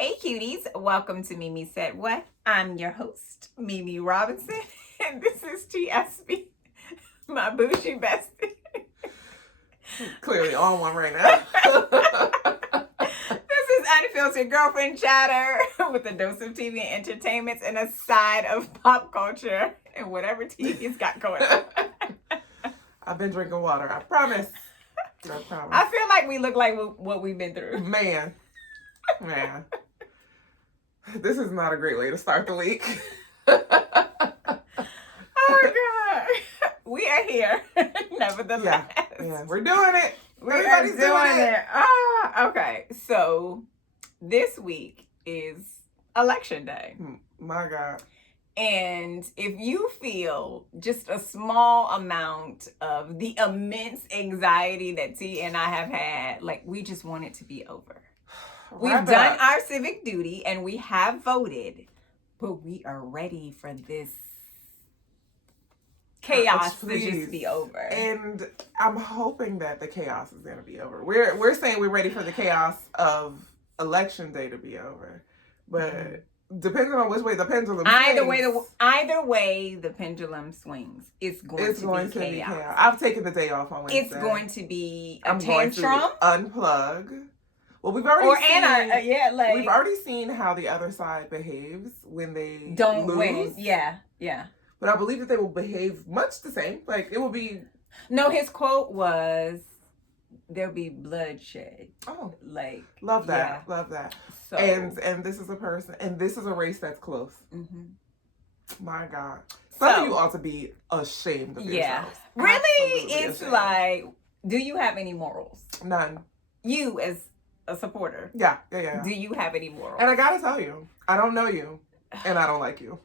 Hey cuties, welcome to Mimi Said What? I'm your host, Mimi Robinson, and this is Espi, my bougie bestie. Clearly on one right now. This is Unfiltered Girlfriend Chatter with a dose of TV and entertainment and a side of pop culture and whatever TV's got going on. I've been drinking water, I promise. I promise. I feel like we look like what we've been through. Man. This is not a great way to start the week. Oh, God. We are here, nevertheless. Yeah, we're doing it. Everybody's doing it. Okay. So this week is election day. My God. And if you feel just a small amount of the immense anxiety that T and I have had, like, we just want it to be over. We've done our civic duty and we have voted, but we are ready for this chaos to just be over. And I'm hoping that the chaos is going to be over. We're saying we're ready for the chaos of election day to be over, but depending on which way the pendulum swings, either way the pendulum swings, it's going to be chaos. I've taken the day off on Wednesday. It's going to be a tantrum. Unplug. Well, we've already we've already seen how the other side behaves when they don't lose. Win. Yeah. But I believe that they will behave much the same. Like, it will be... No, his quote was, there'll be bloodshed. Oh. Like... Love that. Yeah. Love that. So, and this is a person, and this is a race that's close. Mm-hmm. My God. Some of you ought to be ashamed of yourselves. Really? It's ashamed. Like, do you have any morals? None. You as a supporter. Yeah. Do you have any morals? And I gotta tell you, I don't know you. And I don't like you.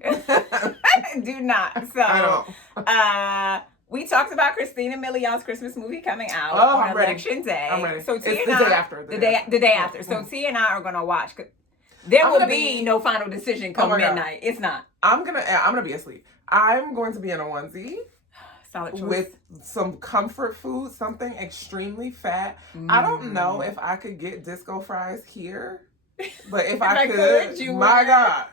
Do not. So, I don't. We talked about Christina Milian's Christmas movie coming out on Election Day. I'm ready. So it's the day after. The day after. So T and I are gonna watch. There will be no final decision come midnight. It's not. I'm gonna be asleep. I'm going to be in a onesie. Solid choice. With some comfort food, something extremely fat. I don't know if I could get disco fries here, but if I could, my God,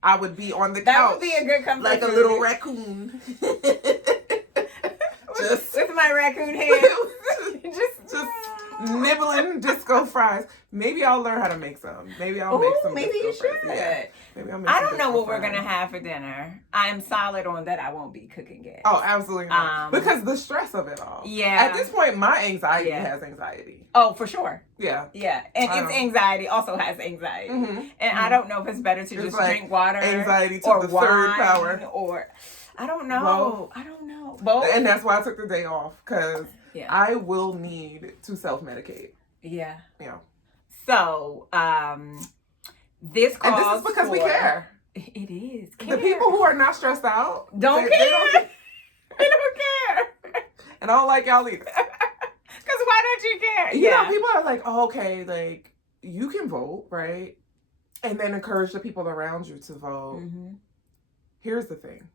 I would be on the couch. That would be a good comfort like food. A little raccoon. Just with my raccoon hands. just nibbling disco fries. Maybe I'll learn how to make some. Maybe I'll make some. Maybe you should. Yeah. Maybe I'll make I don't know what we're gonna have for dinner. I'm solid on that. I won't be cooking gas. Oh, absolutely not. Because the stress of it all. Yeah. At this point, my anxiety has anxiety. Oh, for sure. Yeah. And its anxiety also has anxiety. Mm-hmm. And I don't know if it's better to just drink water. Anxiety to or the wine, third power. Or I don't know. Both. And that's why I took the day off, because I will need to self-medicate. Yeah. So, this calls and this is because we care. It is. Care. The people who are not stressed out don't care. They don't care. And I don't like y'all either. Because why don't you care? You know, people are like, oh, okay, like, you can vote, right? And then encourage the people around you to vote. Mm-hmm. Here's the thing.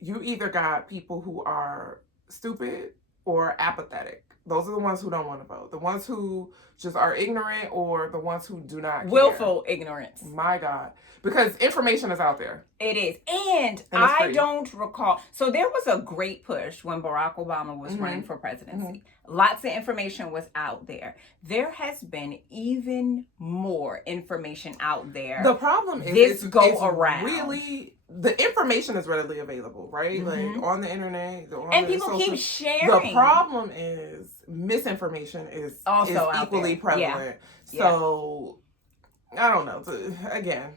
You either got people who are stupid or apathetic. Those are the ones who don't want to vote. The ones who just are ignorant, or the ones who do not care. Willful ignorance. My God. Because information is out there. It is. And I don't recall. So there was a great push when Barack Obama was running for presidency. Mm-hmm. Lots of information was out there. There has been even more information out there. The problem is it's around. Really, the information is readily available, right? Mm-hmm. Like on the internet. And people keep sharing. The problem is misinformation is also equally prevalent. Yeah. So, I don't know. Again,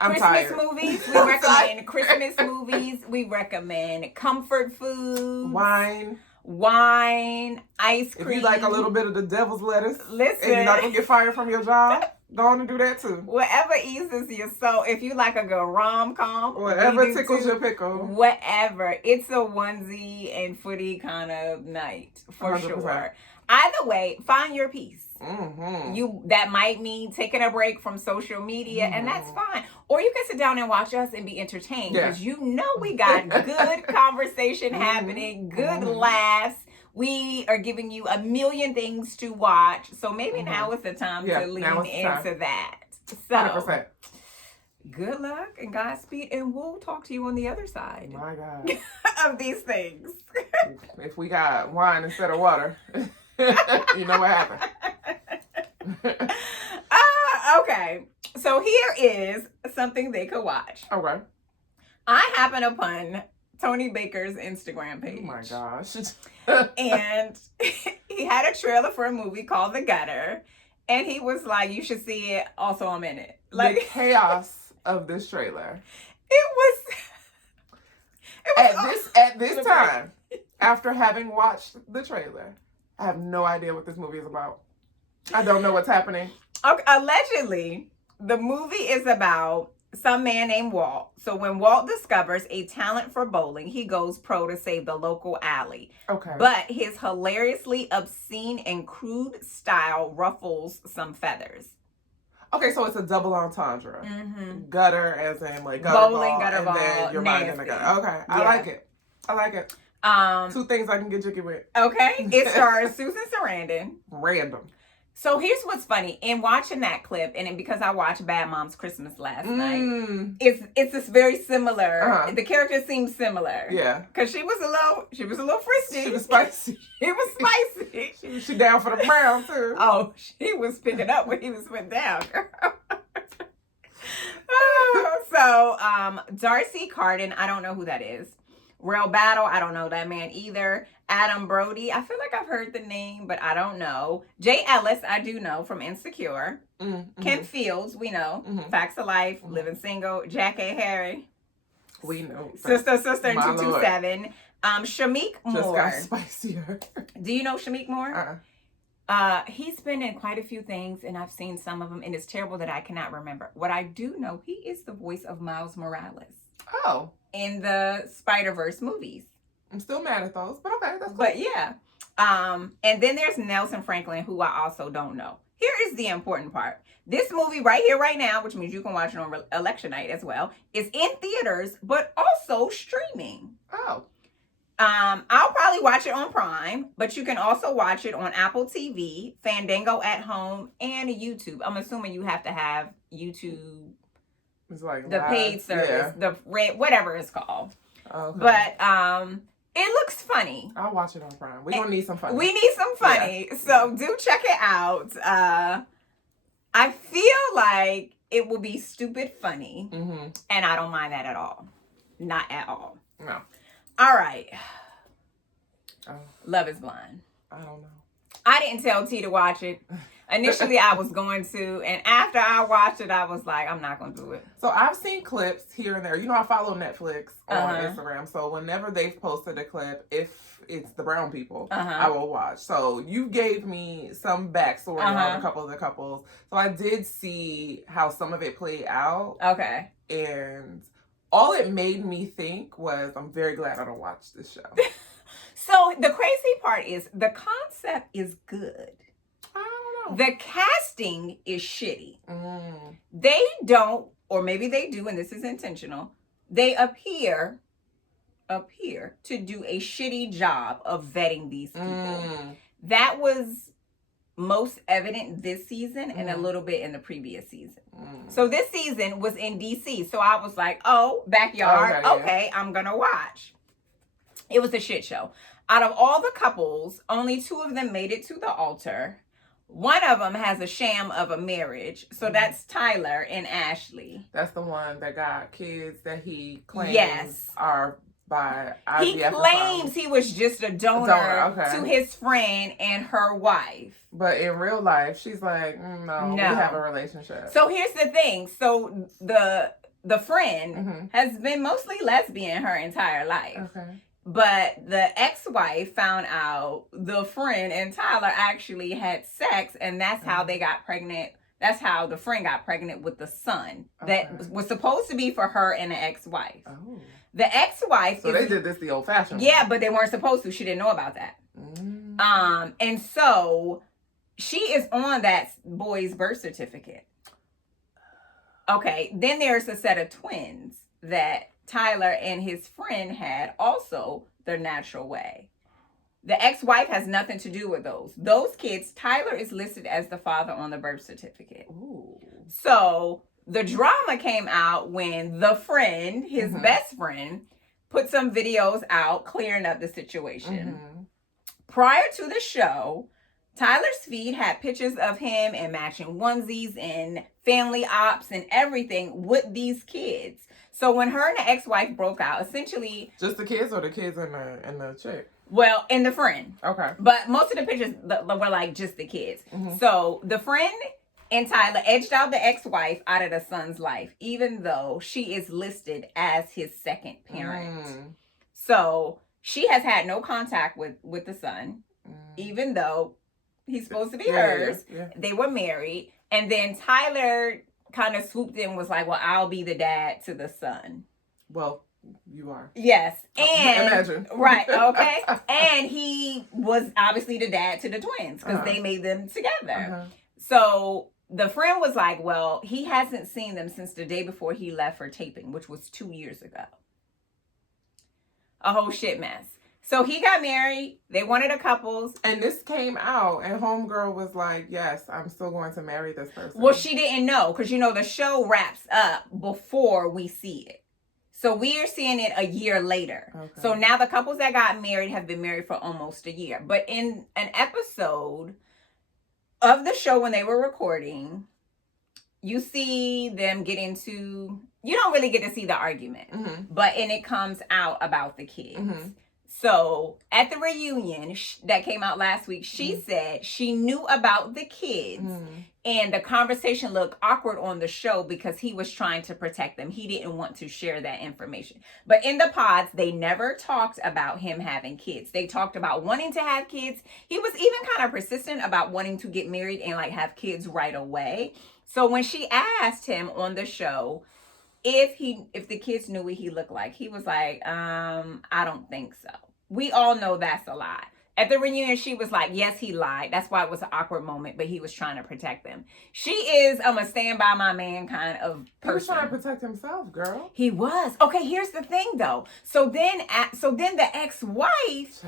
I'm tired. Movies. We recommend Christmas movies. We recommend comfort food. Wine, ice cream. If you like a little bit of the devil's lettuce, listen, and you're not going to get fired from your job, go on and do that too. Whatever eases your soul. If you like a good rom-com. Whatever tickles your pickle. Whatever. It's a onesie and footy kind of night, for 100%. Sure. Either way, find your peace. Mm-hmm. That might mean taking a break from social media, and that's fine. Or you can sit down and watch us and be entertained, because we got good conversation happening, good laughs. We are giving you a million things to watch. So maybe now is the time to lean into that. So 100%. Good luck and Godspeed, and we'll talk to you on the other side. My God. Of these things. If we got wine instead of water, you know what happened. Okay. So here is something they could watch. Okay. I happened upon Tony Baker's Instagram page. Oh my gosh. And he had a trailer for a movie called The Gutter. And he was like, you should see it. Also, I'm in it. Like the chaos of this trailer. It was at this time, after having watched the trailer, I have no idea what this movie is about. I don't know what's happening. Okay, allegedly, the movie is about some man named Walt. So when Walt discovers a talent for bowling, he goes pro to save the local alley. Okay. But his hilariously obscene and crude style ruffles some feathers. Okay, so it's a double entendre. Mm-hmm. Gutter as in like gutter bowling, ball, gutter ball, and then you're riding in the gutter. Okay, I like it. Two things I can get jiggy with. Okay, it stars Susan Sarandon. Random. So here's what's funny. In watching that clip, and because I watched Bad Moms Christmas last night, it's this very similar. The character seems similar. Yeah. Because she was a little frisky. She was spicy. She was spicy. she down for the brown too. Oh, she was picking up when he was put down, girl. So, Darcy Carden, I don't know who that is. Real Battle, I don't know that man either. Adam Brody, I feel like I've heard the name, but I don't know. Jay Ellis, I do know from Insecure. Mm-hmm. Kim Fields, we know. Mm-hmm. Facts of Life, Living Single. Jack A. Harry. We know. Sister in 227. Shamik Moore. Just got spicier. Do you know Shamik Moore? He's been in quite a few things, and I've seen some of them, and it's terrible that I cannot remember. What I do know, he is the voice of Miles Morales. Oh. In the Spider-Verse movies. I'm still mad at those, but okay, that's cool. But yeah. And then there's Nelson Franklin, who I also don't know. Here is the important part. This movie right here, right now, which means you can watch it on election night as well, is in theaters, but also streaming. Oh. I'll probably watch it on Prime, but you can also watch it on Apple TV, Fandango at Home, and YouTube. I'm assuming you have to have YouTube. It's like the paid service, the red, whatever it's called. Okay. But it looks funny. I'll watch it on Prime. We're gonna need some funny. We need some funny. Yeah. So do check it out. I feel like it will be stupid funny. Mm-hmm. And I don't mind that at all. Not at all. No. All right. Love is Blind. I don't know. I didn't tell T to watch it. Initially, I was going to, and after I watched it, I was like, I'm not going to do it. So I've seen clips here and there. You know, I follow Netflix on Instagram. So whenever they've posted a clip, if it's the brown people, I will watch. So you gave me some backstory on a couple of the couples. So I did see how some of it played out. Okay. And all it made me think was, I'm very glad I don't watch this show. So the crazy part is the concept is good. The casting is shitty. They don't, or maybe they do, and this is intentional. They appear to do a shitty job of vetting these people. That was most evident this season and a little bit in the previous season. So this season was in DC. So I was like, oh, backyard. Okay, I'm going to watch. It was a shit show. Out of all the couples, only 2 of them made it to the altar. One of them has a sham of a marriage. So that's Tyler and Ashley. That's the one that got kids that he claims are by IVF. He claims he was just a donor to his friend and her wife. But in real life, she's like, no, we have a relationship. So here's the thing. So the friend has been mostly lesbian her entire life. Okay. But the ex-wife found out the friend and Tyler actually had sex, and that's how they got pregnant. That's how the friend got pregnant with the son that was supposed to be for her and the ex-wife. Oh. The ex-wife. So they did this the old-fashioned way. Yeah, but they weren't supposed to. She didn't know about that. And so she is on that boy's birth certificate. Okay. Then there's a set of twins that Tyler and his friend had also their natural way. The ex-wife has nothing to do with those. Those kids, Tyler is listed as the father on the birth certificate. Ooh. So the drama came out when the friend, his best friend, put some videos out clearing up the situation. Prior to the show, Tyler's feed had pictures of him in matching onesies and family ops and everything with these kids. So when her and the ex-wife broke out, essentially... Just the kids or the kids and the chick? Well, and the friend. Okay. But most of the pictures were like just the kids. So the friend and Tyler edged out the ex-wife out of the son's life, even though she is listed as his second parent. So she has had no contact with the son, even though he's supposed to be hers. Yeah. They were married. And then Tyler kind of swooped in and was like, well, I'll be the dad to the son. Well, you are. Yes. And imagine. Right. Okay. And he was obviously the dad to the twins because they made them together. So the friend was like, well, he hasn't seen them since the day before he left for taping, which was 2 years ago. A whole shit mess. So he got married. They wanted a couples. And this came out, and homegirl was like, yes, I'm still going to marry this person. Well, she didn't know because, you know, the show wraps up before we see it. So we are seeing it a year later. Okay. So now the couples that got married have been married for almost a year. But in an episode of the show when they were recording, you see them get into... You don't really get to see the argument. And it comes out about the kids. So at the reunion that came out last week, she said she knew about the kids and the conversation looked awkward on the show because he was trying to protect them. He didn't want to share that information. But in the pods, they never talked about him having kids. They talked about wanting to have kids. He was even kind of persistent about wanting to get married and like have kids right away. So when she asked him on the show if the kids knew what he looked like, he was like, I don't think so. We all know that's a lie. At the reunion, she was like, yes, he lied. That's why it was an awkward moment, but he was trying to protect them. She is, I'm a stand by my man kind of person. He was trying to protect himself, girl. He was. Okay, here's the thing, though. So then the ex-wife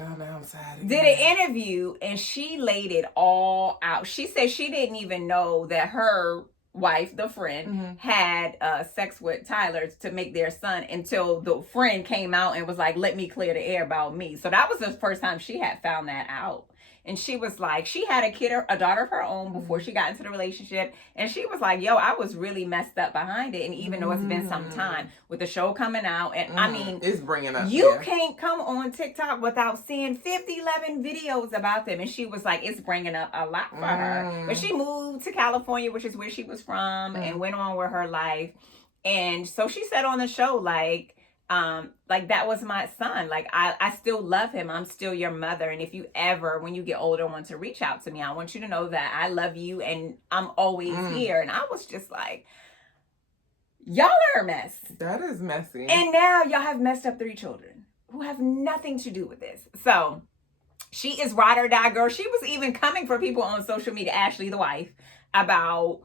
did an interview, and she laid it all out. She said she didn't even know that her wife, the friend, had sex with Tyler to make their son until the friend came out and was like, let me clear the air about me. So that was the first time she had found that out. And she was like, she had a daughter of her own before she got into the relationship. And she was like, yo, I was really messed up behind it. And even though it's been some time with the show coming out, and I mean, it's bringing up. You can't come on TikTok without seeing 11 videos about them. And she was like, it's bringing up a lot for her. But she moved to California, which is where she was from, and went on with her life. And so she said on the show, like that was my son. Like, I still love him. I'm still your mother. And if you ever, when you get older, want to reach out to me, I want you to know that I love you and I'm always here. And I was just like, y'all are a mess. That is messy. And now y'all have messed up 3 children who have nothing to do with this. So she is ride or die, girl. She was even coming for people on social media, Ashley, the wife, about...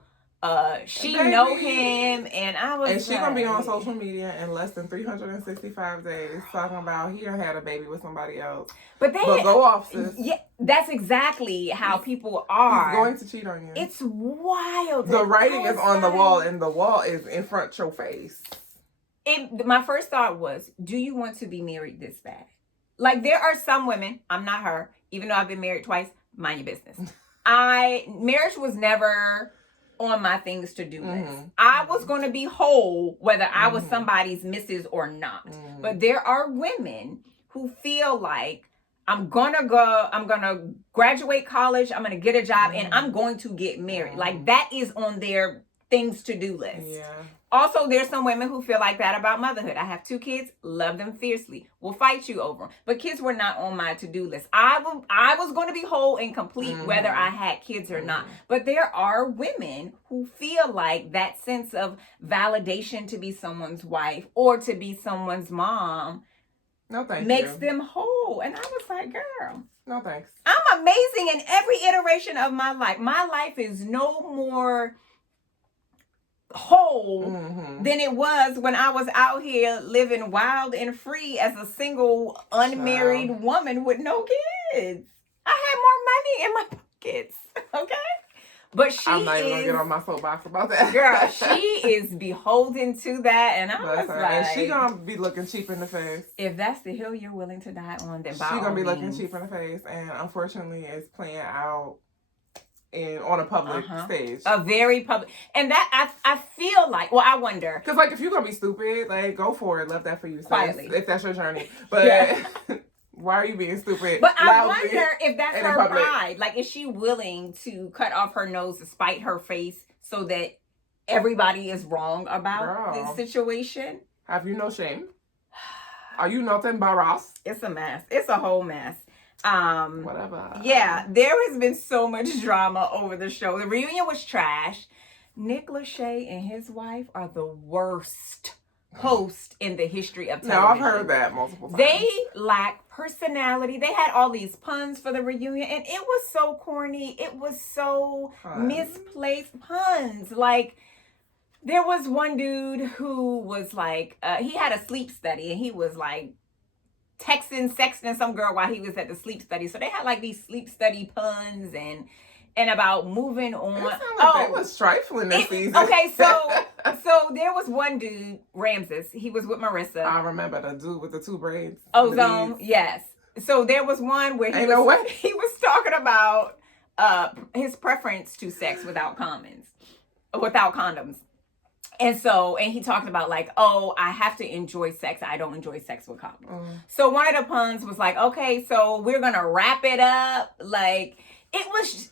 she know him, and I was. And she gonna be on social media in less than 365 days talking about he done had a baby with somebody else. But go off, sis. Yeah, that's exactly how people are. He's going to cheat on you. It's wild. The writing is on the wall, and the wall is in front of your face. My first thought was, do you want to be married this bad? Like, there are some women. I'm not her, even though I've been married twice. Mind your business. Marriage was never on my things to do list. I was going to be whole whether I was somebody's missus or not. But there are women who feel like I'm going to graduate college, I'm going to get a job, and I'm going to get married. Like, that is on their things to do list. Yeah. Also, there's some women who feel like that about motherhood. I have 2 kids, love them fiercely, will fight you over them. But kids were not on my to-do list. I was going to be whole and complete whether I had kids or not. But there are women who feel like that sense of validation to be someone's wife or to be someone's mom makes them whole. And I was like, girl. No thanks. I'm amazing in every iteration of my life. My life is no more hole than it was when I was out here living wild and free as a single unmarried woman with no kids. I had more money in my pockets, okay? But I'm not even gonna get on my soapbox about that. Girl, she is beholden to that, and I was like, and she gonna be looking cheap in the face. If that's the hill you're willing to die on, then by she gonna be means. Looking cheap in the face, and unfortunately, it's playing out on a public stage. A very public, and that I feel like, well, I wonder, because like if you're gonna be stupid, like go for it, love that for you, quietly, if that's your journey. But why are you being stupid? But I wonder if that's her pride. Like, is she willing to cut off her nose to spite her face so that everybody is wrong about this situation? Have you no shame? Are you not embarrassed? It's a mess. It's a whole mess. Whatever. Yeah, there has been so much drama over the show. The reunion was trash. Nick Lachey and his wife are the worst host in the history of television. No, I've heard that multiple times. They lack personality. They had all these puns for the reunion, and it was so corny. It was so misplaced puns. Like, there was one dude who was like, he had a sleep study, and he was like, sexting some girl while he was at the sleep study. So they had like these sleep study puns and about moving on. It sounded like they was trifling this season. Okay, so there was one dude, Ramses. He was with Marissa. I remember the dude with the 2 braids. Ozone, yes. So there was one where he was talking about his preference to sex without condoms. And he talked about like, oh, I have to enjoy sex. I don't enjoy sex with condoms. So one of the puns was like, okay, so we're going to wrap it up. Like, it was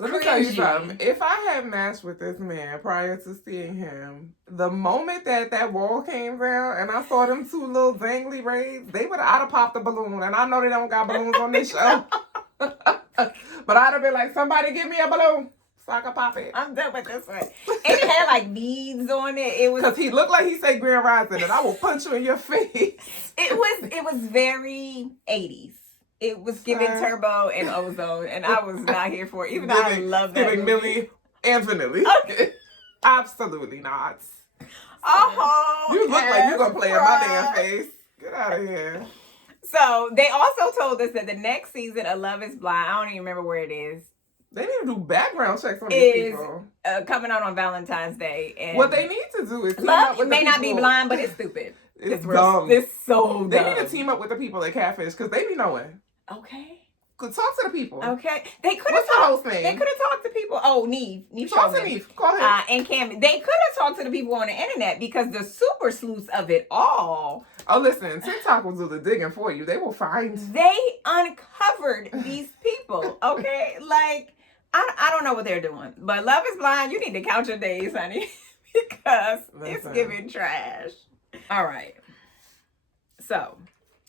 Let me tell you something. If I had matched with this man prior to seeing him, the moment that wall came down and I saw them 2 little dangly braids, I'd have popped a balloon. And I know they don't got balloons on this show. But I'd have been like, somebody give me a balloon so I can pop it. I'm done with this one. And it had like beads on it. It was because he looked like he said Grand Rising, and I will punch you in your face. It was very 80s. It was giving Turbo and Ozone, and I was not here for it. Even though I love that giving movie. Millie and Vanilli. Okay. Absolutely not. You look like you're gonna play in my damn face. Get out of here. So they also told us that the next season of Love is Blind, I don't even remember where it is. They need to do background checks on these people. Coming out on Valentine's Day. And what they need to do is Love may not be blind, but it's stupid. It's dumb. It's so dumb. They need to team up with the people at Catfish because they be knowing. Okay. Talk to the people. Okay. They could have What's the whole thing? They could have talked to people. Oh, Neve. Talk to Neve. Go ahead. And Cam. They could have talked to the people on the internet because the super sleuths of it all. Oh, listen. TikTok will do the digging for you. They will find. They uncovered these people. Okay. Like, I don't know what they're doing. But Love is Blind, you need to count your days, honey. Because it's giving trash. All right. So,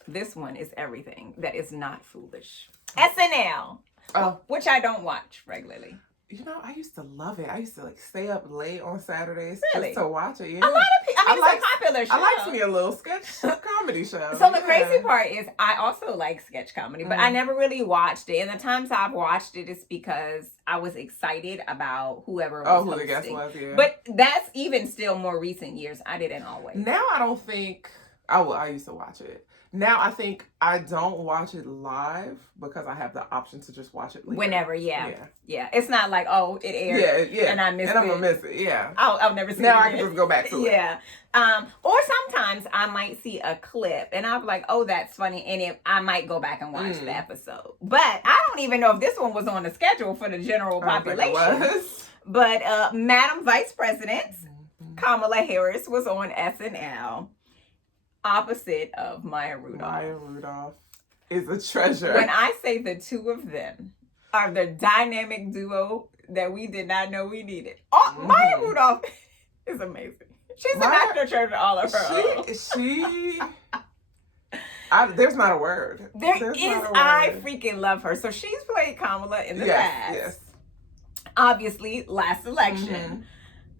this one is everything that is not foolish. SNL, which I don't watch regularly. You know, I used to love it. I used to like stay up late on Saturdays just to watch it. Yeah. A lot of people. I mean, it's a popular show. I like me a little sketch comedy show. So the crazy part is, I also like sketch comedy, but I never really watched it. And the times I've watched it is because I was excited about whoever was hosting. Who the guest was, yeah. But that's even still more recent years. I didn't always. Now I don't think I used to watch it. Now I think I don't watch it live because I have the option to just watch it later. Whenever, yeah. It's not like, oh, it aired, and I missed it. And I'm gonna miss it, yeah. I'll never see it. Now I can just go back to it. Yeah. Or sometimes I might see a clip and I'll be like, oh, that's funny, and I might go back and watch the episode. But I don't even know if this one was on the schedule for the general population. I don't think it was. But Madam Vice President Kamala Harris was on SNL. Opposite of Maya Rudolph. Maya Rudolph is a treasure. When I say the two of them are the dynamic duo that we did not know we needed. Maya Rudolph is amazing. She's an actor treasure all of her own. There's not a word. I freaking love her. So she's played Kamala in the past. Yes. Obviously, last election.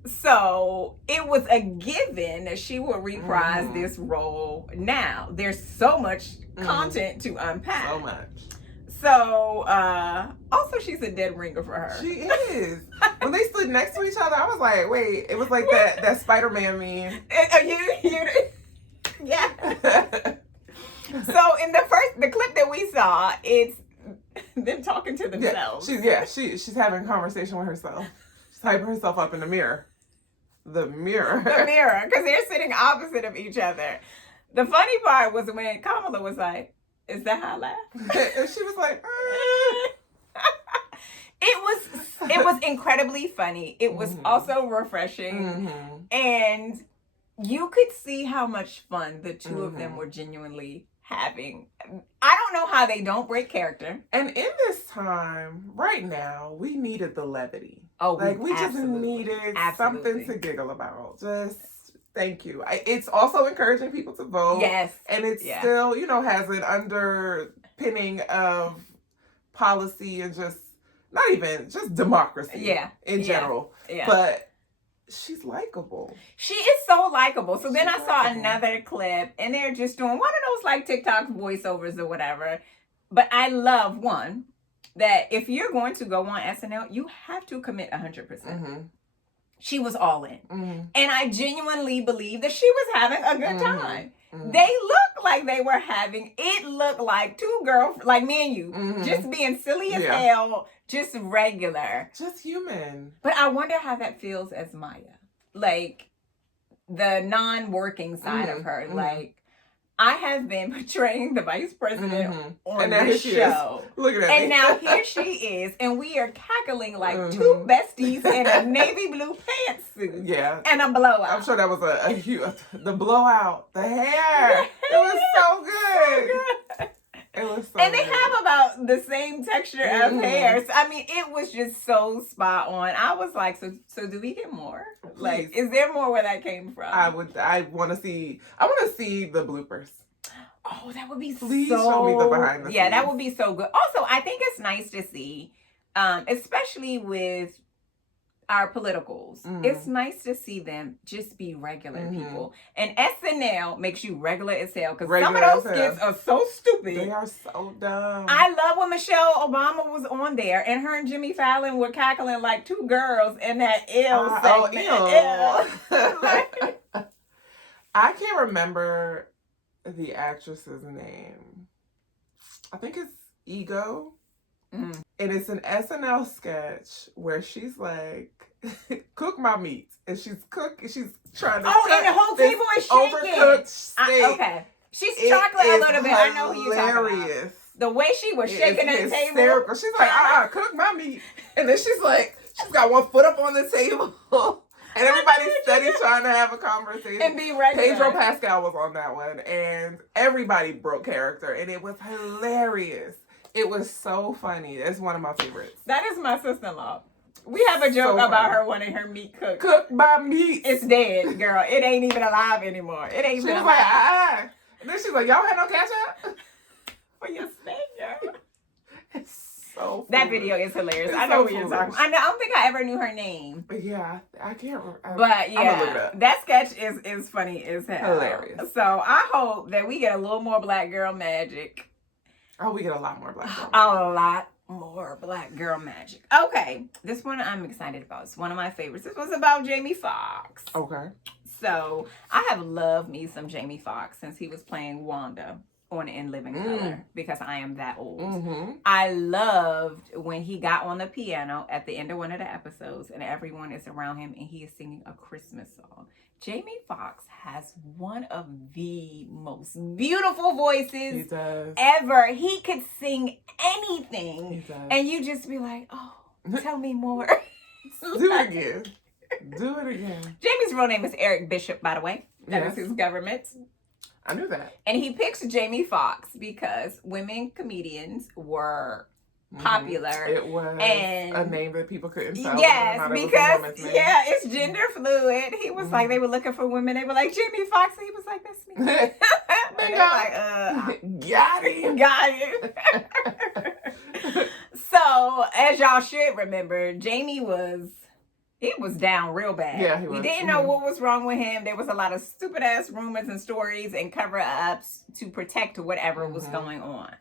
So it was a given that she would reprise this role now. There's so much content to unpack. So much. So, also she's a dead ringer for her. She is. When they stood next to each other, I was like, wait, it was like that Spider-Man meme. Yeah. So in the clip that we saw, it's them talking to themselves. She's having a conversation with herself. She's hyping herself up in the mirror. The mirror, because they're sitting opposite of each other. The funny part was when Kamala was like, "Is that how I laugh?" And she was like, It was incredibly funny. It was also refreshing, and you could see how much fun the two of them were genuinely having. I don't know how they don't break character. And in this time, right now, we needed the levity. Oh, we just needed something to giggle about. Just thank you. It's also encouraging people to vote. Yes. And it still, has an underpinning of policy and just democracy in general. Yeah. But she's likable. She is so likable. So then I saw another clip and they're just doing one of those like TikTok voiceovers or whatever. But I love one that if you're going to go on SNL, you have to commit 100%. She was all in. And I genuinely believe that she was having a good time. They looked like they were it looked like two girls, like me and you, just being silly as hell, just regular. Just human. But I wonder how that feels as Maya. Like, the non-working side of her. Like, I have been portraying the vice president on this show. Look at that. And now here she is, and we are cackling like two besties in a navy blue pantsuit. Yeah. And a blowout. I'm sure that was a huge, the blowout, the hair. It was so good. It was so And they have about the same texture of hair. So, I mean, it was just so spot on. I was like, so do we get more? Please. Like, is there more where that came from? I want to see the bloopers. Oh, that would be Please show me the behind the scenes. Yeah, that would be so good. Also, I think it's nice to see, especially with our politicals, it's nice to see them just be regular people. And SNL makes you regular as hell because some of those skits are so stupid. They are so dumb. I love when Michelle Obama was on there and her and Jimmy Fallon were cackling like two girls in that segment. I can't remember the actress's name. I think it's Ego. And it's an SNL sketch where she's like, cook my meat. And she's trying to and the whole table is shaking. Overcooked steak. Okay. She's chocolate a little bit. I know who you're talking about. The way she was shaking that table. Hysterical. She's like, cook my meat. And then she's got one foot up on the table. And everybody's steady trying to have a conversation. And be regular. Pedro Pascal was on that one. And everybody broke character. And it was hilarious. It was so funny. It's one of my favorites. That is my sister-in-law. We have a joke about her wanting her meat cooked. Cooked by meat. It's dead, girl. It ain't even alive anymore. It ain't even alive. And then she's like, y'all had no ketchup? For your steak, girl. It's so That video is hilarious. I know what you're talking about. I don't think I ever knew her name. Yeah, I can't remember. But yeah, that sketch is funny as hell. Hilarious. So I hope that we get a little more black girl magic. Oh, we get a lot more black girl magic. A lot more black girl magic. Okay, this one I'm excited about. It's one of my favorites. This was about Jamie Foxx. Okay. So I have loved me some Jamie Foxx since he was playing Wanda on In Living Color because I am that old. I loved when he got on the piano at the end of one of the episodes and everyone is around him and he is singing a Christmas song. Jamie Foxx has one of the most beautiful voices ever. He could sing anything. He does. And you just be like, oh, tell me more. Do it again. Do it again. Jamie's real name is Eric Bishop, by the way. That is his government. I knew that. And he picks Jamie Foxx because women comedians were popular. It was a name that people couldn't tell. Yes, because it's gender fluid. He was like, they were looking for women. They were like, Jamie Foxx. He was like, that's me. They were like, got him. Got him. So, as y'all should remember, Jamie was down real bad. Yeah, he was. We didn't know what was wrong with him. There was a lot of stupid-ass rumors and stories and cover-ups to protect whatever was going on.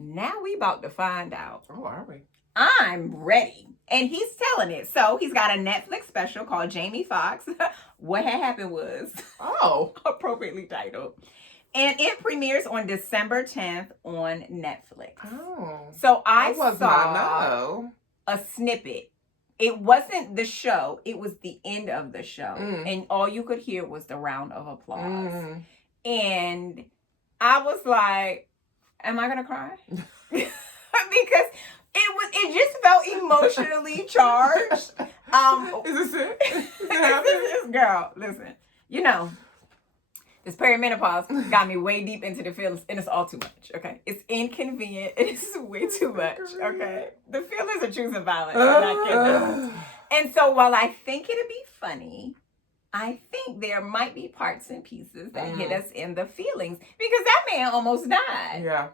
Now we about to find out. Oh, are we? I'm ready. And he's telling it. So he's got a Netflix special called Jamie Foxx. What had happened was appropriately titled. And it premieres on December 10th on Netflix. Oh. So I saw a snippet. It wasn't the show. It was the end of the show. And all you could hear was the round of applause. And I was like, am I going to cry? Because it just felt emotionally charged. Is this it? Girl, listen. You know, this perimenopause got me way deep into the feelings, and it's all too much, okay? It's inconvenient. It's way too much, okay? The feelings are choosing violence. And so while I think it'd be funny, I think there might be parts and pieces that hit us in the feelings, because that man almost died. Yeah.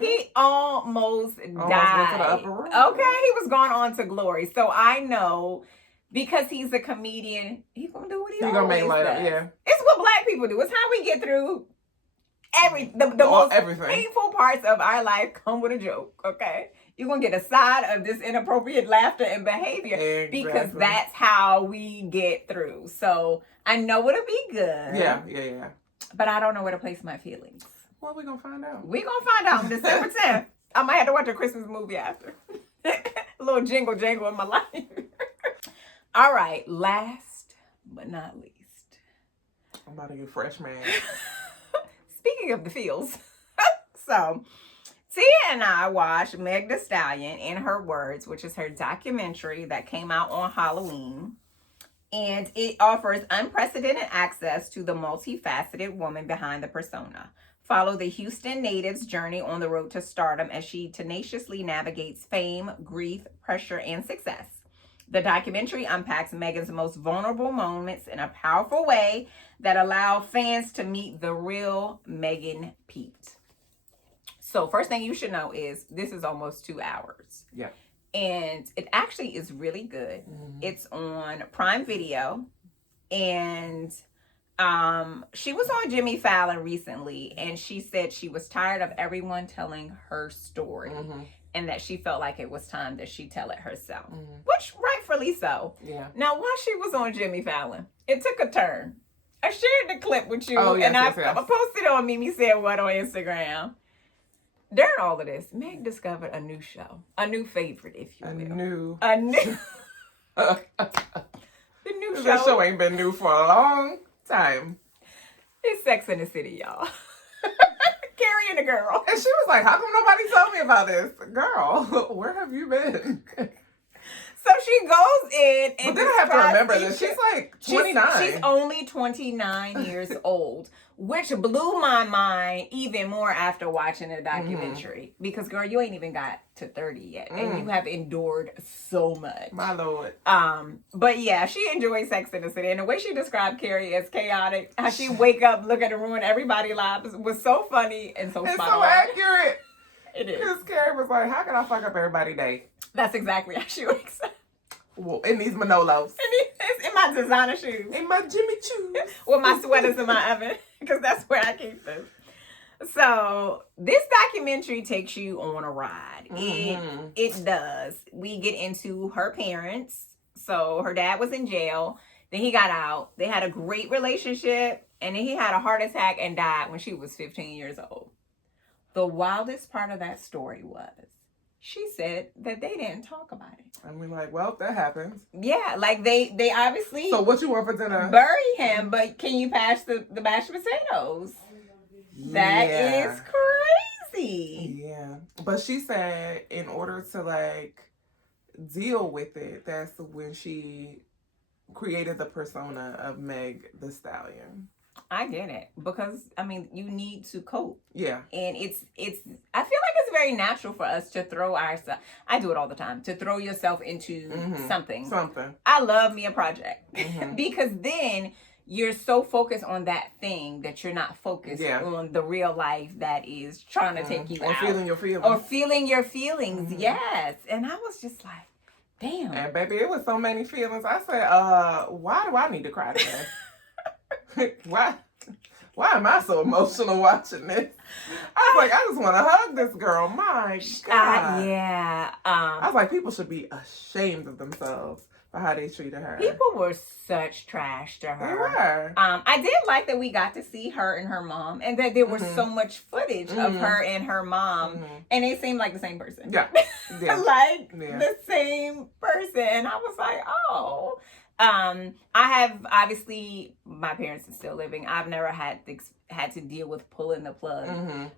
He almost died. Okay, he was gone on to glory. So I know, because he's a comedian, he's gonna do what he always make light does. Up, yeah. It's what Black people do. It's how we get through the most painful parts of our life. Come with a joke, okay? You're gonna get a side of this inappropriate laughter and behavior, because that's how we get through. So I know it'll be good. Yeah. But I don't know where to place my feelings. Well, we're going to find out. We're going to find out on December 10th. I might have to watch a Christmas movie after. A little jingle in my life. All right. Last but not least. I'm about to get fresh, man. Speaking of the feels. So, Tia and I watched Meg Thee Stallion in Her Words, which is her documentary that came out on Halloween. And it offers unprecedented access to the multifaceted woman behind the persona. Follow the Houston native's journey on the road to stardom as she tenaciously navigates fame, grief, pressure, and success. The documentary unpacks Megan's most vulnerable moments in a powerful way that allow fans to meet the real Megan Pete. So first thing you should know is this is almost 2 hours. Yeah. And it actually is really good. It's on Prime Video. And she was on Jimmy Fallon recently, and she said she was tired of everyone telling her story, and that she felt like it was time that she tell it herself, which rightfully so. Yeah. Now, while she was on Jimmy Fallon, it took a turn. I shared the clip with you, and I posted it on Mimi Said What on Instagram. During all of this, Meg discovered a new show, a new favorite, if you will. A new the new show. That show ain't been new for a long time. It's Sex in the City, y'all. Carrie and the girl. And she was like, how come nobody told me about this? Girl, where have you been? So she goes in and... But then I have to remember that she's like 29. She's only 29 years old, which blew my mind even more after watching the documentary. Because, girl, you ain't even got to 30 yet. And you have endured so much. My Lord. But yeah, she enjoys Sex in the City. And the way she described Carrie as chaotic, how she wake up, look at her, ruin everybody's lives, was so funny and so spot on. So accurate. It is. Because Carrie was like, how can I fuck up everybody's day? That's exactly how she wakes up. Well, in these Manolos. In my designer shoes. In my Jimmy Choos. With my sweaters in my oven. Because that's where I keep them. So, this documentary takes you on a ride. It does. We get into her parents. So, her dad was in jail. Then he got out. They had a great relationship. And then he had a heart attack and died when she was 15 years old. The wildest part of that story was, she said that they didn't talk about it. And we're like, well, that happens. Yeah, like they obviously... So what you want for dinner? Bury him, but can you pass the mashed potatoes? That is crazy. Yeah. But she said in order to like deal with it, that's when she created the persona of Meg Thee Stallion. I get it, because I mean you need to cope. Yeah. And it's I feel like it's very natural for us to throw ourselves, I do it all the time, to throw yourself into something. I love me a project because then you're so focused on that thing that you're not focused on the real life that is trying to take you out. Feeling your feelings. Or feeling your feelings, yes. And I was just like, damn. And baby, it was so many feelings. I said, why do I need to cry today? Why? Why am I so emotional watching this? I was like, I just want to hug this girl. My God. Yeah. I was like, people should be ashamed of themselves for how they treated her. People were such trash to her. They were. I did like that we got to see her and her mom, and that there was so much footage of her and her mom, and they seemed like the same person. Yeah. The same person. And I was like, oh. I have, obviously, my parents are still living. I've never had to deal with pulling the plug. Man,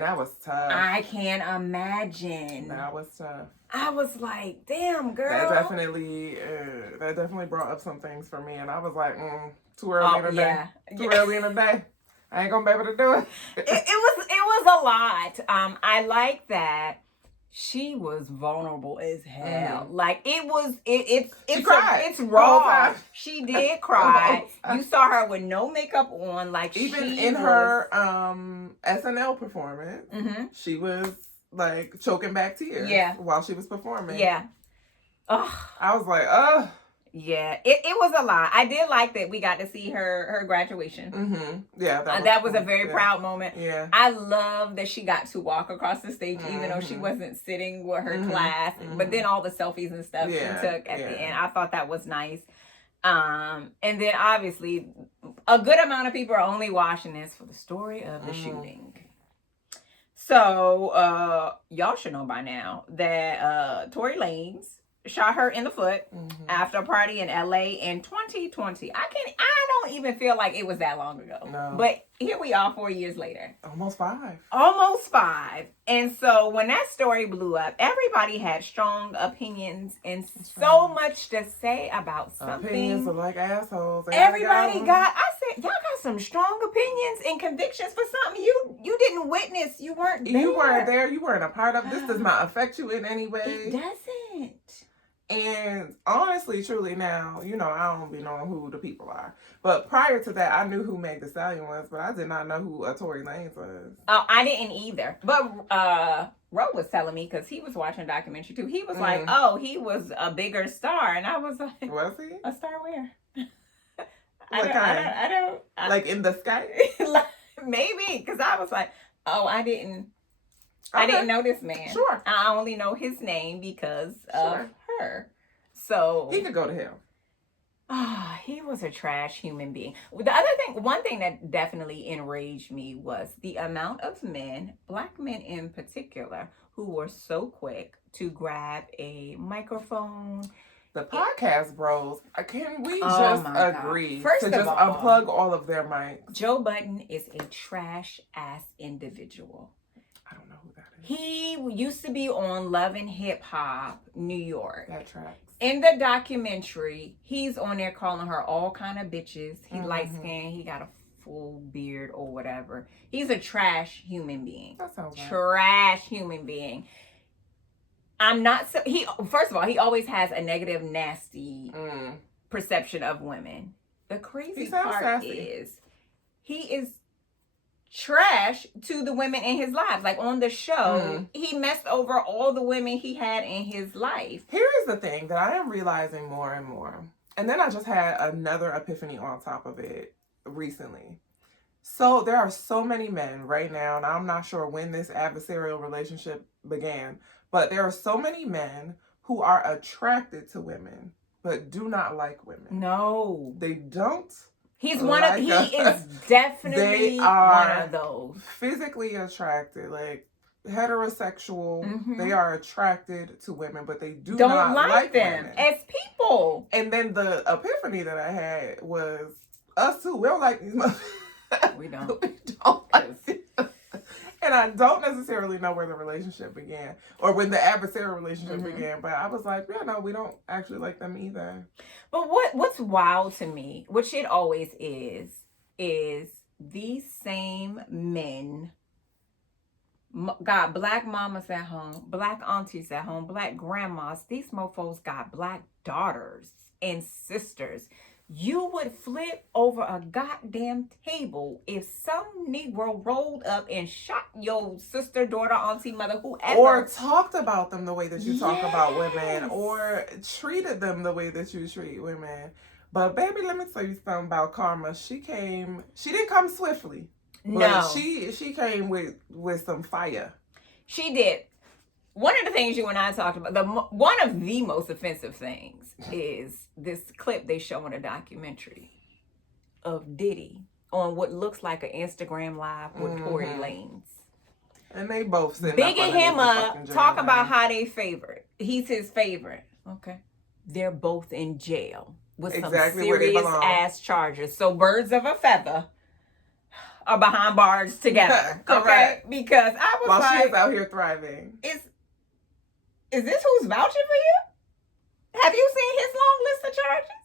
that was tough. I can't imagine. That was tough. I was like, damn, girl. That definitely brought up some things for me. And I was like, too early in the day. Too early in the day. I ain't gonna be able to do it. It was a lot. I like that she was vulnerable as hell. Like she cried. It's raw. She did cry. You saw her with no makeup on. Like even in her SNL performance, she was like choking back tears. While she was performing. Yeah. I was like, ugh. Yeah, it was a lot. I did like that we got to see her graduation. Yeah, that was a very proud moment. Yeah, I love that she got to walk across the stage, even though she wasn't sitting with her class. But then all the selfies and stuff she took at the end, I thought that was nice. And then obviously, a good amount of people are only watching this for the story of the shooting. So y'all should know by now that Tory Lanez shot her in the foot after a party in LA in 2020. I don't even feel like it was that long ago. No. But here we are 4 years later. Almost five. And so when that story blew up, everybody had strong opinions and so much to say about something. Opinions are like assholes. Everybody y'all got some strong opinions and convictions for something you didn't witness. You weren't there. You weren't there. You weren't a part of. This does not affect you in any way. It doesn't. And honestly, truly now, I don't be knowing who the people are. But prior to that, I knew who Meg Thee Stallion was, but I did not know who Tory Lanez was. Oh, I didn't either. But Ro was telling me, because he was watching a documentary too. He was like, oh, he was a bigger star. And I was like, was he? A star where? I don't. Like in the sky? Maybe, because I was like, oh, I didn't know this man. Sure. I only know his name because of her. So he could go to hell. He was a trash human being. One thing that definitely enraged me was the amount of men, black men in particular, who were so quick to grab a microphone. The podcast bros, can we just agree to just unplug all of their mics? Joe Budden is a trash ass individual. I don't know who that is. He used to be on Love and Hip Hop New York. That tracks. In the documentary, he's on there calling her all kind of bitches. He light skinned. He got a full beard or whatever. He's a trash human being. That sounds right. Trash human being. First of all, he always has a negative, nasty perception of women. The crazy part is he is trash to the women in his life. Like on the show, he messed over all the women he had in his life. Here is the thing that I am realizing more and more. And then I just had another epiphany on top of it recently. So there are so many men right now, and I'm not sure when this adversarial relationship began, but there are so many men who are attracted to women, but do not like women. No. They don't. He is definitely one of those. Physically attracted, like heterosexual. They are attracted to women, but they don't like them women. As people. And then the epiphany that I had was us too. We don't like these motherfuckers. We don't. We don't like them. And I don't necessarily know where the relationship began or when the adversarial relationship began, but I was like, yeah, no, we don't actually like them either. But what's wild to me, which it always is these same men got black mamas at home, black aunties at home, black grandmas. These mofos got black daughters and sisters. You would flip over a goddamn table if some Negro rolled up and shot your sister, daughter, auntie, mother, whoever. Or talked about them the way that you talk about women. Or treated them the way that you treat women. But baby, let me tell you something about karma. She didn't come swiftly. No. She came with some fire. She did. One of the things you and I talked about, one of the most offensive things is this clip they show in a documentary of Diddy on what looks like an Instagram live with Tory Lanez. And they both said bigging him up, talk about how they favorite. He's his favorite. Okay. They're both in jail with some serious ass charges. So birds of a feather are behind bars together. Okay? Because I was while she is out here thriving. Is this who's vouching for you? Have you seen his long list of charges?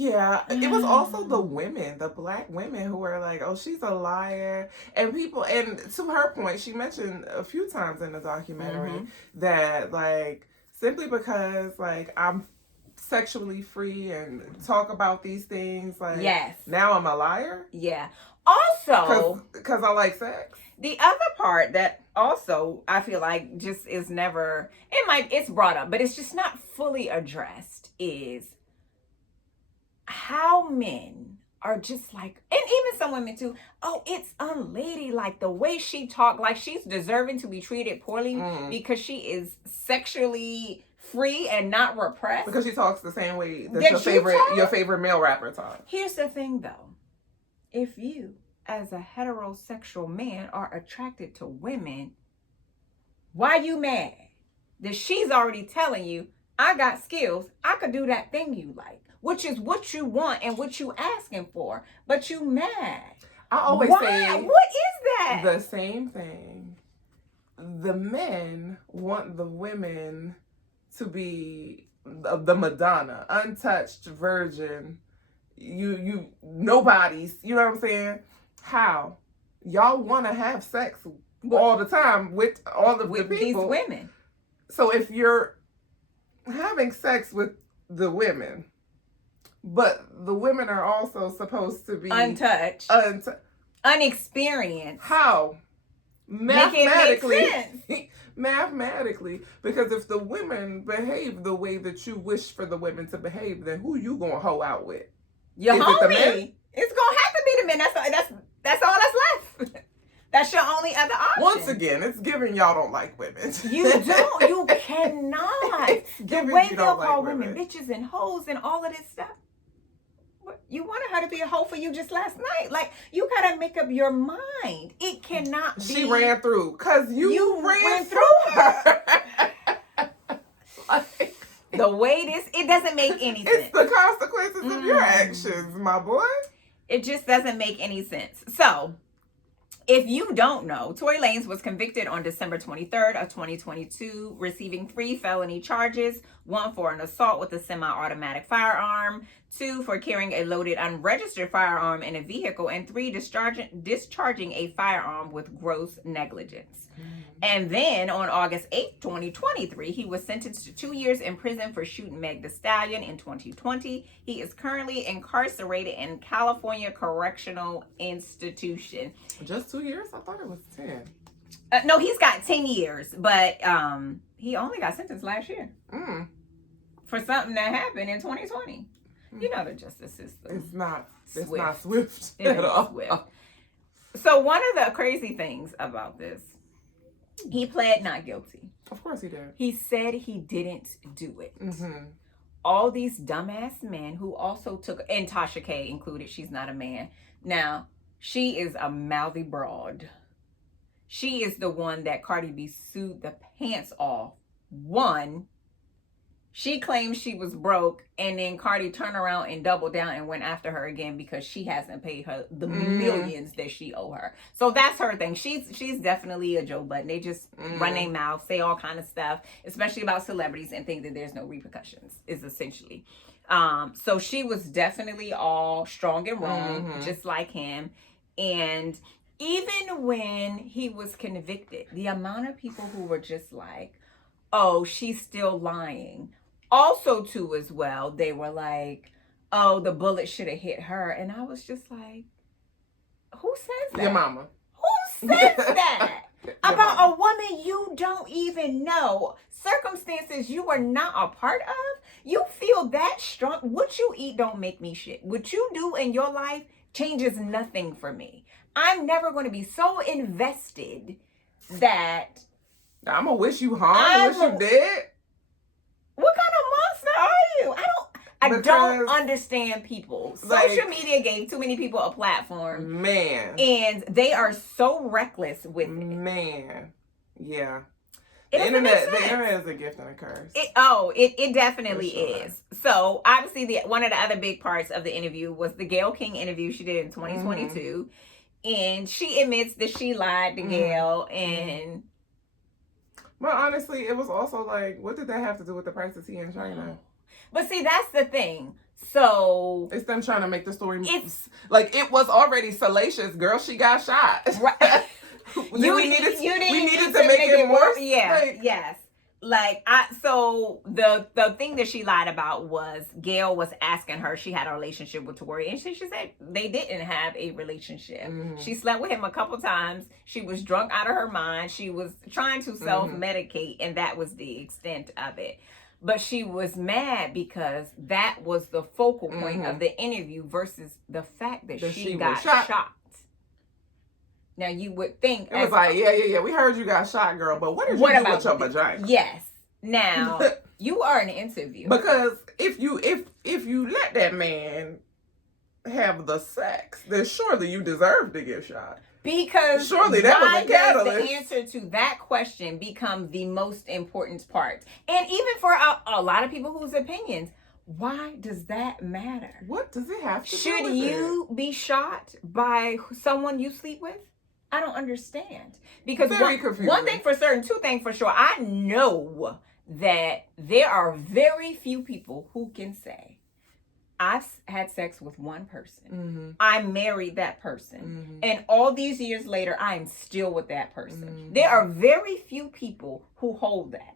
Yeah. It was also the women, the black women who were like, oh, she's a liar. And to her point, she mentioned a few times in the documentary that, like, simply because, like, I'm sexually free and talk about these things, like, now I'm a liar? Yeah. Also, because I like sex. The other part that also I feel like just is never, it's brought up, but it's just not fully addressed, is how men are just like, and even some women too, oh, it's unladylike the way she talked, like she's deserving to be treated poorly because she is sexually free and not repressed. Because she talks the same way that your favorite male rapper talks. Here's the thing though. If you, as a heterosexual man, are attracted to women, why you mad that she's already telling you, I got skills, I could do that thing you like, which is what you want and what you asking for, but you mad. I always say, what is that? The same thing. The men want the women to be the Madonna, untouched virgin. You nobody's, you know what I'm saying? How? Y'all want to have sex all the time with all of the people. These women. So if you're having sex with the women, but the women are also supposed to be untouched, unexperienced. How? Mathematically. Make it make sense. Mathematically, because if the women behave the way that you wish for the women to behave, then who you gonna hoe out with? Your homie. It's gonna have to be the men. That's all that's left. That's your only other option. Once again, it's giving y'all don't like women. You don't. You cannot. The way they'll call women bitches and hoes and all of this stuff. You wanted her to be a hoe for you just last night. Like, you gotta make up your mind. It cannot be. She ran through. Because you ran through her. Like, the way it doesn't make any sense. It's the consequences of your actions, my boy. It just doesn't make any sense. So, if you don't know, Tory Lanez was convicted on December 23rd of 2022, receiving 3 felony charges, 1 for an assault with a semi-automatic firearm, 2 for carrying a loaded unregistered firearm in a vehicle, and 3 discharging a firearm with gross negligence. And then on August 8th, 2023, he was sentenced to 2 years in prison for shooting Meg Thee Stallion in 2020. He is currently incarcerated in California Correctional Institution. Just 2 years? I thought it was 10. No, he's got 10 years, but he only got sentenced last year for something that happened in 2020. You know the justice system. It's not swift at all. Swift. So one of the crazy things about this, he pled not guilty. Of course he did. He said he didn't do it. All these dumbass men who also took, and Tasha K included, she's not a man. Now, she is a mouthy broad. She is the one that Cardi B sued the pants off. One, she claims she was broke, and then Cardi turned around and doubled down and went after her again because she hasn't paid her the millions that she owe her. So that's her thing. She's definitely a Joe Budden. They just run their mouth, say all kind of stuff, especially about celebrities, and think that there's no repercussions, is essentially. So she was definitely all strong and wrong, just like him. And even when he was convicted, the amount of people who were just like, oh, she's still lying. Also, too, as well, they were like, oh, the bullet should have hit her. And I was just like, who says that? Your mama. Who says that? about a woman you don't even know, circumstances you are not a part of. You feel that strong. What you eat don't make me shit. What you do in your life changes nothing for me. I'm never going to be so invested that I'm gonna wish you harm. I wish you dead. What kind of monster are you? I don't understand people. Social media gave too many people a platform. Man. And they are so reckless with it. Man. Yeah. The internet is a gift and a curse. It definitely is. So obviously one of the other big parts of the interview was the Gayle King interview she did in 2022. And she admits that she lied to Gayle and Well, honestly, it was also like, what did that have to do with the price of tea in China? But see, that's the thing. So it's them trying to make the story. Like it was already salacious, girl. She got shot. Right. we needed to make it more. Yeah. Yes. So the thing that she lied about was Gayle was asking her, she had a relationship with Tory, and she said they didn't have a relationship. She slept with him a couple times. She was drunk out of her mind. She was trying to self-medicate, and that was the extent of it. But she was mad because that was the focal point of the interview versus the fact that she got shot. Now you would think it was like, yeah. We heard you got shot, girl. But what did you do with your vagina? Yes. Now you are an interviewer. Because if you let that man have the sex, then surely you deserve to get shot. Because surely that was a catalyst. Does the answer to that question become the most important part? And even for a lot of people whose opinions, why does that matter? What does it have to do with Should you be shot by someone you sleep with? I don't understand. Because one thing for certain, two things for sure. I know that there are very few people who can say, I've had sex with one person. I married that person. And all these years later, I am still with that person. There are very few people who hold that.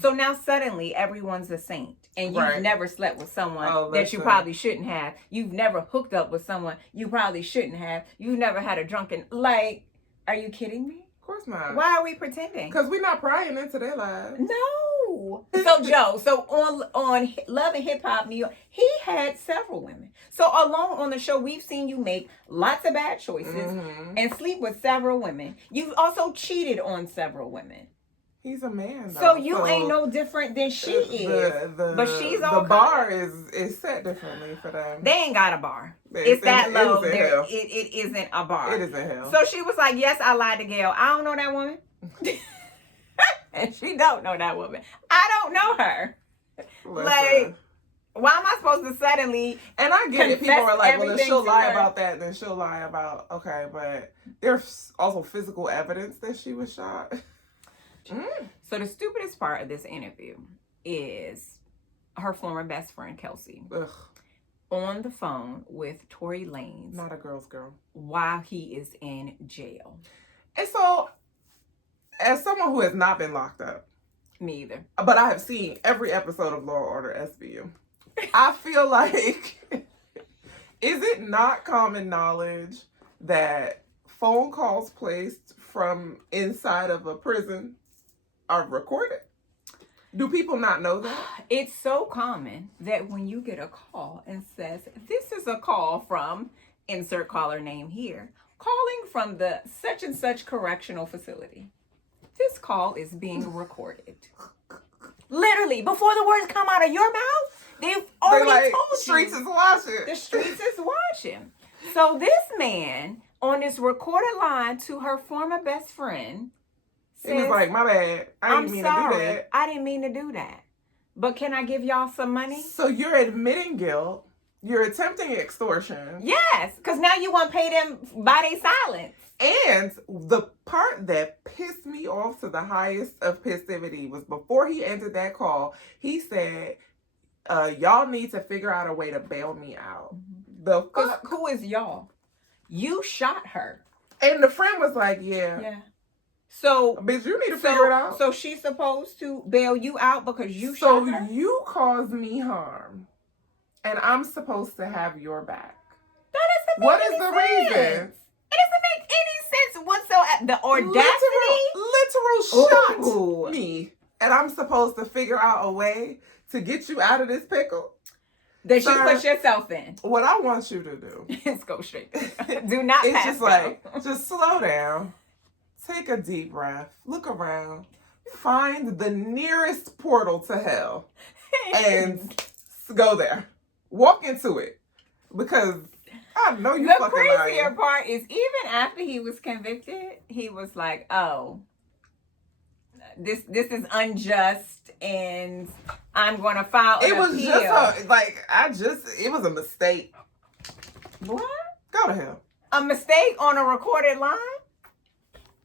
So now suddenly everyone's a saint. And you've never slept with someone that you probably shouldn't have. You've never hooked up with someone you probably shouldn't have. You've never had a drunken... are you kidding me? Of course not. Why are we pretending? Because we're not prying into their lives. No. So Joe, on Love and Hip Hop New York, he had several women. So alone on the show, we've seen you make lots of bad choices and sleep with several women. You've also cheated on several women. He's a man, though. So you ain't no different than she is. But she's all the bar is set differently for them. They ain't got a bar. It's that low. It isn't a bar. It isn't hell. So she was like, yes, I lied to Gayle. I don't know that woman. And she don't know that woman. I don't know her. Listen. Why am I supposed to suddenly? And I get it. People are like, well, if she'll lie about that, then she'll lie about, okay, but there's also physical evidence that she was shot. So the stupidest part of this interview is her former best friend, Kelsey, on the phone with Tory Lanez. Not a girl's girl. While he is in jail. And so, as someone who has not been locked up. Me either. But I have seen every episode of Law & Order SVU. I feel like, is it not common knowledge that phone calls placed from inside of a prison are recorded? Do people not know that? It's so common that when you get a call and says, this is a call from, insert caller name here, calling from the such and such correctional facility. This call is being recorded. Literally, before the words come out of your mouth, they've already told you. The streets is watching. The streets is watching. So this man, on this recorded line to her former best friend, says, he was like, my bad. I didn't mean to do that. I didn't mean to do that. But can I give y'all some money? So you're admitting guilt. You're attempting extortion. Yes, because now you want to pay them by their silence. And the part that pissed me off to the highest of pissivity was before he ended that call, he said, y'all need to figure out a way to bail me out. The fuck? Who is y'all? You shot her. And the friend was like, yeah. So, bitch, you need to figure it out. So she's supposed to bail you out because you shot her? So you caused me harm. And I'm supposed to have your back. That doesn't make What any is the sense. reason? It doesn't make any sense whatsoever. the audacity. Literal shot Ooh. me. And I'm supposed to figure out a way to get you out of this pickle. That Sir, you put yourself in. What I want you to do is go straight. Do not it's pass just go. like, just slow down. Take a deep breath. Look around. Find the nearest portal to hell. And go there. Walk into it. Because I know you fucking lying. The crazier part is even after he was convicted, he was like, oh, this is unjust and I'm going to file an appeal. It was a mistake. What? Go to hell. A mistake on a recorded line?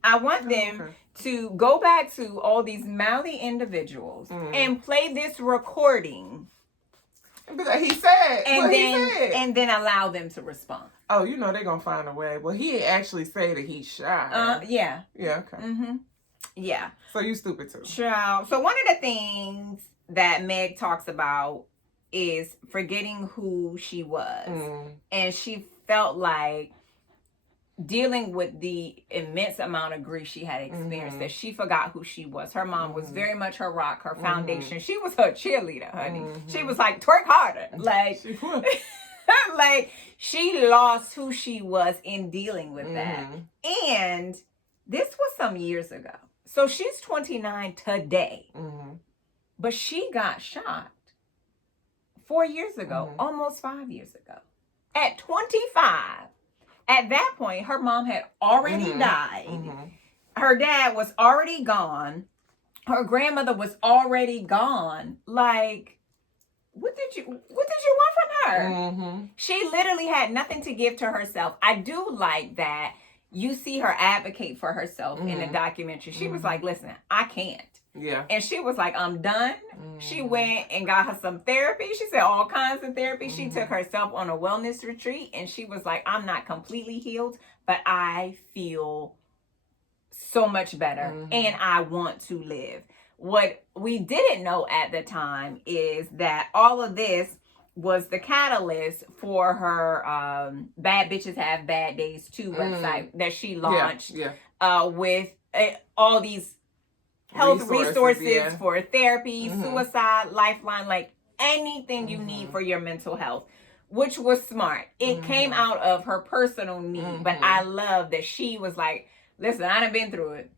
I want them to go back to all these mouthy individuals and play this recording. Because he said, and then allow them to respond. Oh, you know they're gonna find a way. Well, he actually say that he shot. Yeah. Yeah. Okay. Yeah. So you stupid too. Child. So one of the things that Meg talks about is forgetting who she was, and she felt like dealing with the immense amount of grief she had experienced, that she forgot who she was. Her mom was very much her rock, her foundation. She was her cheerleader, honey. She was like, twerk harder. Like, like she lost who she was in dealing with that. And this was some years ago. So she's 29 today. But she got shot 4 years ago, almost 5 years ago. At 25. At that point, her mom had already died. Her dad was already gone. Her grandmother was already gone. Like, what did you want from her? She literally had nothing to give to herself. I do like that you see her advocate for herself in the documentary. She was like, listen, I can't. Yeah. And she was like, I'm done. She went and got her some therapy. She said all kinds of therapy. She took herself on a wellness retreat. And she was like, I'm not completely healed, but I feel so much better. And I want to live. What we didn't know at the time is that all of this was the catalyst for her Bad Bitches Have Bad Days too website that she launched with all these health resources for therapy, suicide, lifeline, like anything you need for your mental health, which was smart. It came out of her personal need, but I love that she was like, listen, I done been through it.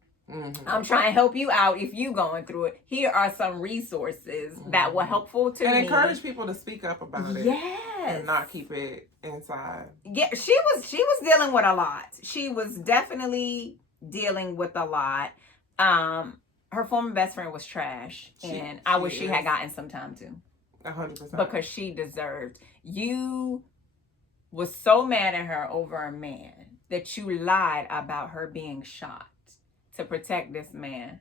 I'm trying to help you out if you going through it. Here are some resources that were helpful to me. And encourage people to speak up about it. Yes. And not keep it inside. Yeah, she was dealing with a lot. She was definitely dealing with a lot. Her former best friend was trash. And I wish she had gotten some time too. 100%. Because she deserved. You was so mad at her over a man that you lied about her being shot to protect this man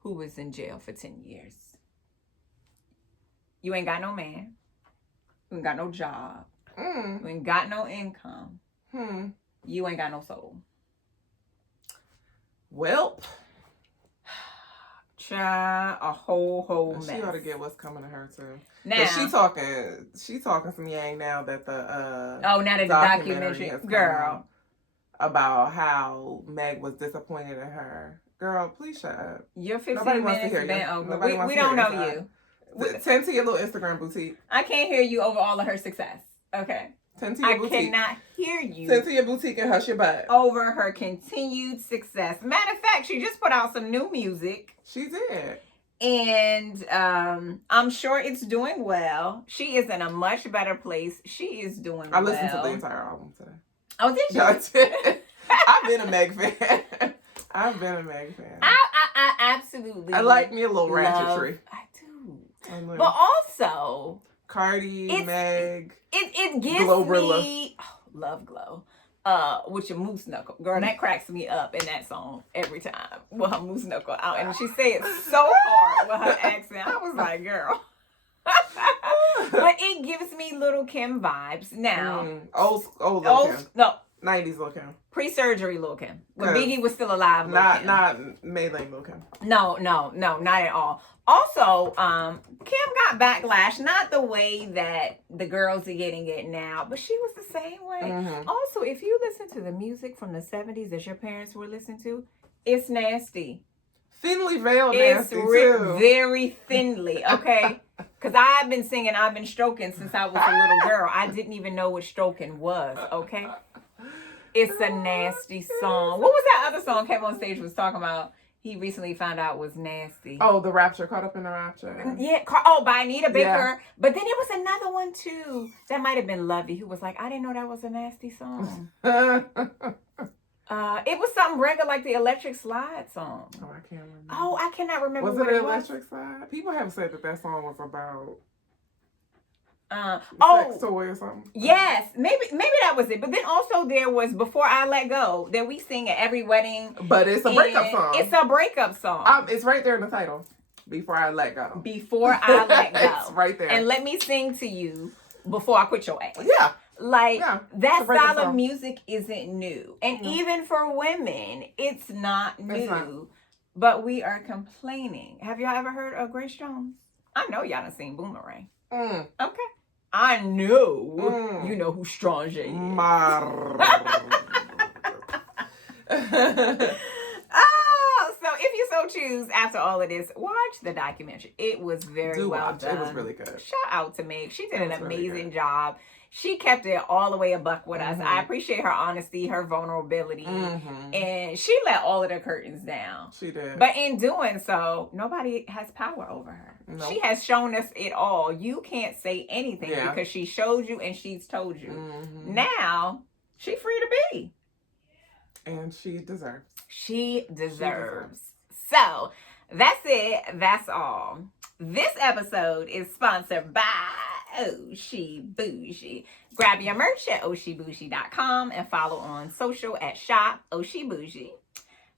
who was in jail for 10 years. You ain't got no man. You ain't got no job. You ain't got no income. You ain't got no soul. Welp. Child, a whole mess. She ought to get what's coming to her too. Now she talking some yang now that the now that the documentary has girl about how Meg was disappointed in her. Girl, please shut up. Your 15 minutes has been over. We don't know you. Tend to your little Instagram boutique. I can't hear you over all of her success. Okay. Tend to your boutique. I cannot hear you. Tend to your boutique and hush your butt. Over her continued success. Matter of fact, she just put out some new music. She did. And I'm sure it's doing well. She is in a much better place. She is doing well. I listened to the entire album today. Oh, did you? I did. I've been a Meg fan. I've been a Meg fan. I absolutely. I like me a little ratchetry. I do. But also, Cardi, Meg. It gives Glorilla. me love Glow. With your moose knuckle. Girl, that cracks me up in that song every time. With her moose knuckle out. And she said it so hard with her accent. I was like, girl. But it gives me Little Kim vibes. Now. Old Kim. No. 90s Lil Kim. Pre-surgery Lil Kim. When Biggie was still alive, Lil Kim. Not Maylene Lil Kim. No, not at all. Also, Kim got backlash, not the way that the girls are getting it now, but she was the same way. Mm-hmm. Also, if you listen to the music from the 70s that your parents were listening to, it's nasty. Thinly veiled nasty, too. Very thinly, okay? Because I've been singing, I've been stroking since I was a little girl. I didn't even know what stroking was, okay? It's a nasty song. What was that other song Kev on stage was talking about? He recently found out was nasty. Oh, The Rapture, Caught Up in the Rapture. Yeah, by Anita Baker. Yeah. But then it was another one, too. That might have been Lovey, who was like, I didn't know that was a nasty song. It was something regular, like the Electric Slide song. Oh, I can't remember. Oh, I cannot remember what it was. Electric Slide? People have said that song was about sex toy or something. Yes, maybe that was it. But then also there was Before I Let Go that we sing at every wedding. But it's a breakup song. It's a breakup song. It's right there in the title. Before I Let Go. Before I Let Go. It's right there. And let me sing to you Before I Quit Your Ass. Yeah. That style of music isn't new. And even for women, it's not new. But we are complaining. Have y'all ever heard of Grace Jones? I know y'all done seen Boomerang. Okay. I know. You know who Strong J is. So if you so choose, after all of this, watch the documentary. It was very well done. It was really good. Shout out to Meg. She did an amazing job. She kept it all the way a buck with us. I appreciate her honesty, her vulnerability. And she let all of the curtains down. She did. But in doing so, nobody has power over her. Nope. She has shown us it all. You can't say anything because she showed you and she's told you. Now, she's free to be. And she deserves. She deserves. So, that's it. That's all. This episode is sponsored by Oshi Bougie. Grab your merch at oshibougie.com and follow on social at shop Oshi Bougie.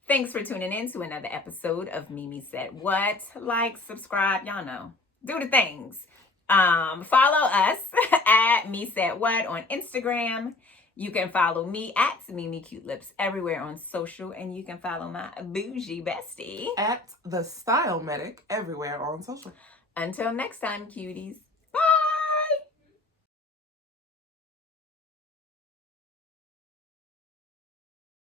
Thanks for tuning in to another episode of Mimi Said What. Like, subscribe, y'all know. Do the things. Follow us at Me Said What on Instagram. You can follow me at MimiCuteLips everywhere on social, and you can follow my bougie bestie at The Style Medic everywhere on social. Until next time, cuties.